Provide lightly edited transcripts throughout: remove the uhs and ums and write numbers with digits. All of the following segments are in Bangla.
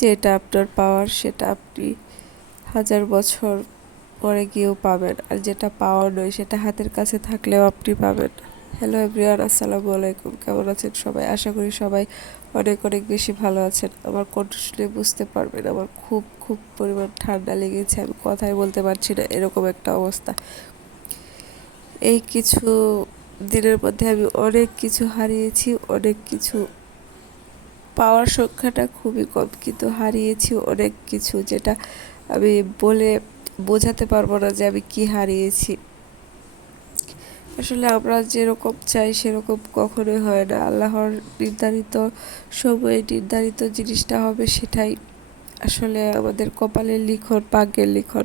যেটা আপনার পাওয়ার সেটা আপনি 1000 বছর পরে গিয়েও পাবেন, আর যেটা পাওয়ার নয় সেটা হাতের কাছে থাকলেও আপনি পাবেন। হ্যালো এভরিওয়ান, আসসালামু আলাইকুম। কেমন আছেন সবাই? আশা করি সবাই অনেক অনেক বেশি ভালো আছেন। আমার কণ্ঠ শুনে বুঝতে পারবেন আমার খুব খুব পরিমাণ ঠান্ডা লেগেছে, আমি কথাই বলতে পারছি না, এরকম একটা অবস্থা। এই কিছু দিনের মধ্যে আমি অনেক কিছু হারিয়েছি, অনেক কিছু। পাওয়ার সংখ্যাটা খুবই কম, কিন্তু হারিয়েছি অনেক কিছু, যেটা আমি বলে বোঝাতে পারবো না যে আমি কি হারিয়েছি। আসলে আমরা যেরকম চাই সেরকম কখনোই হয় না। আল্লাহর নির্ধারিত সময়ে নির্ধারিত জিনিসটা হবে, সেটাই আসলে আমাদের কপালের লিখন, ভাগ্যের লিখন।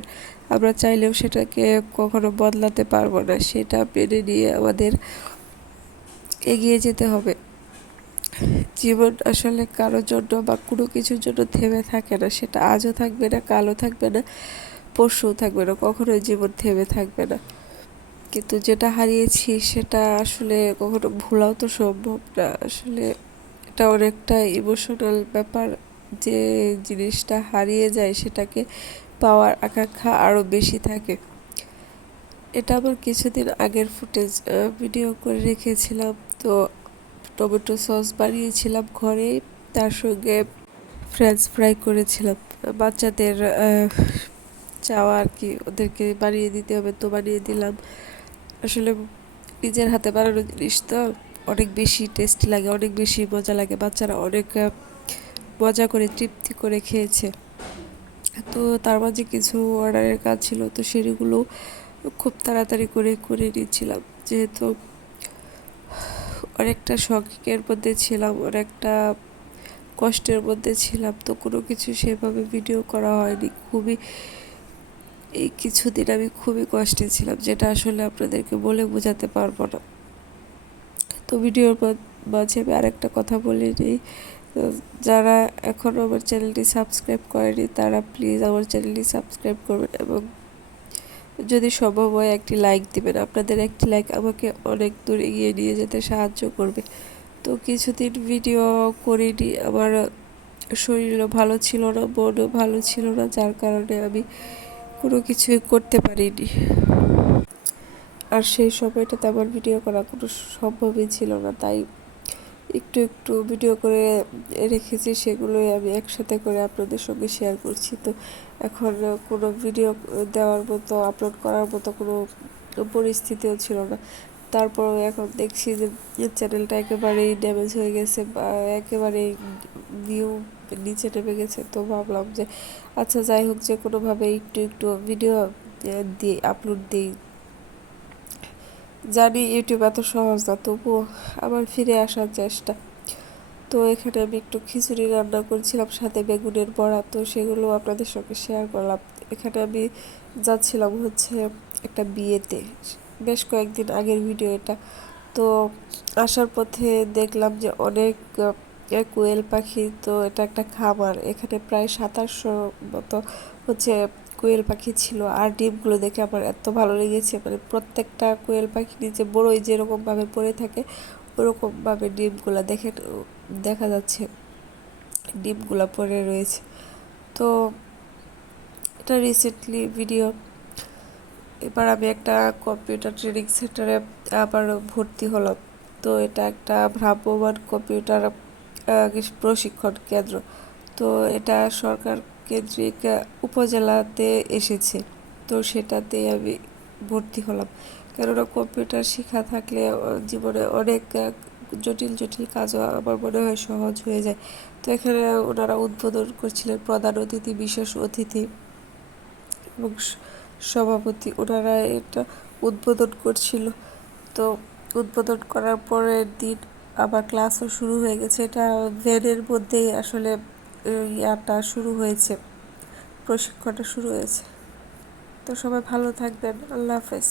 আমরা চাইলেও সেটাকে কখনো বদলাতে পারবো না, সেটা মেনে নিয়ে আমাদের এগিয়ে যেতে হবে। জীবন আসলে কারোর জন্য বা কোনো কিছুর জন্য থেমে থাকে না, সেটা আজও থাকবে না, কালও থাকবে না, পরশুও থাকবে না, কখনোই জীবন থেমে থাকবে না। কিন্তু যেটা হারিয়েছি সেটা আসলে কখনো ভোলাও তো সম্ভব না। আসলে এটা অনেকটা ইমোশনাল ব্যাপার, যে জিনিসটা হারিয়ে যায় সেটাকে পাওয়ার আকাঙ্ক্ষা আরও বেশি থাকে। এটা আমার কিছুদিন আগের ফুটেজ, ভিডিও করে রেখেছিলাম। তো টমেটো সস বানিয়েছিলাম ঘরে, তার সঙ্গে ফ্রেঞ্চ ফ্রাই করেছিলাম। বাচ্চাদের চাওয়া আর কি, ওদেরকে বানিয়ে দিতে হবে তো বানিয়ে দিলাম। আসলে নিজের হাতে বানানো জিনিস তো অনেক বেশি টেস্টি লাগে, অনেক বেশি মজা লাগে। বাচ্চারা অনেক মজা করে তৃপ্তি করে খেয়েছে। তো তার মাঝে কিছু অর্ডারের কাজ ছিল, তো সেগুলো খুব তাড়াতাড়ি করে করে নিচ্ছিলাম, যেহেতু অনেকটা শখের মধ্যে ছিলাম, অনেকটা কষ্টের মধ্যে ছিলাম। তো কোনো কিছু সেভাবে ভিডিও করা হয়নি। এই কিছুদিন আমি খুবই কষ্টে ছিলাম, যেটা আসলে আপনাদেরকে বলে বোঝাতে পারবো না। তো ভিডিওর মাঝে আমি আরেকটা কথা বলে নিই। যারা এখনও আমার চ্যানেলটি সাবস্ক্রাইব করেনি তারা প্লিজ আমার চ্যানেলটি সাবস্ক্রাইব করবেন, এবং যদি সম্ভব হয় একটি লাইক দিবেন। আপনাদের একটি লাইক আমাকে অনেক দূর এগিয়ে নিয়ে যেতে সাহায্য করবে। তো কিছুদিন ভিডিও করিনি, আমার শরীরও ভালো ছিল না, মনও ভালো ছিল না, যার কারণে আমি কোনো কিছুই করতে পারিনি। আর সেই সময়টাতে আমার ভিডিও করা কোনো সম্ভবই ছিল না, তাই একটু একটু ভিডিও করে রেখেছি, সেগুলোই আমি একসাথে করে আপনাদের সঙ্গে শেয়ার করছি। তো এখন কোনো ভিডিও দেওয়ার মতো, আপলোড করার মতো কোনো পরিস্থিতিও ছিল না। তারপরেও এখন দেখছি যে চ্যানেলটা একেবারেই ড্যামেজ হয়ে গেছে, বা একেবারেই ভিউ নিচে নেমে গেছে। তো ভাবলাম যে আচ্ছা যাই হোক, যে কোনোভাবে একটু একটু ভিডিও দিই, আপলোড দিই। জানি ইউটিউব এত সহজ না, তবুও আবার ফিরে আসার চেষ্টা। তো এখানে আমি একটু খিচুড়ি রান্না করছিলাম, সাথে বেগুনের বড়া, তো সেগুলো আপনাদের সঙ্গে শেয়ার করলাম। এখানে আমি যাচ্ছিলাম হচ্ছে একটা বিয়েতে, বেশ কয়েকদিন আগের ভিডিও এটা। তো আসার পথে দেখলাম যে অনেক কোয়েল পাখি। তো এটা একটা খামার, এখানে প্রায় 2700 মতো হচ্ছে কোয়েল পাখি ছিল। আর ডিমগুলো দেখে আমার এত ভালো লেগেছে, মানে প্রত্যেকটা কোয়েল পাখি নিচে বড়ই যেরকমভাবে পড়ে থাকে ওরকমভাবে ডিমগুলো দেখা যাচ্ছে, ডিমগুলো পড়ে রয়েছে। তো এটা রিসেন্টলি ভিডিও। এবার আমি একটা কম্পিউটার ট্রেনিং সেন্টারে আবার ভর্তি হলাম। তো এটা একটা ভ্রাম্যমাণ কম্পিউটার প্রশিক্ষণ কেন্দ্র। তো এটা সরকার কেন্দ্রিক উপজেলাতে এসেছে। তো সেটাতে আমি ভর্তি হলাম, কেননা কম্পিউটার শেখা থাকলে জীবনে অনেক জটিল জটিল কাজও আমার মনে হয় সহজ হয়ে যায়। তো এখানে ওনারা উদ্বোধন করছিলেন, প্রধান অতিথি, বিশেষ অতিথি এবং সভাপতি, ওনারা এটা উদ্বোধন করছিল। তো উদ্বোধন করার পরের দিন আবার ক্লাসও শুরু হয়ে গেছে। এটা ভ্যানের মধ্যেই আসলে ইয়াটা শুরু হয়েছে, প্রশিক্ষণটা শুরু হয়েছে। তো সবাই ভালো থাকবেন, আল্লাহ হাফেজ।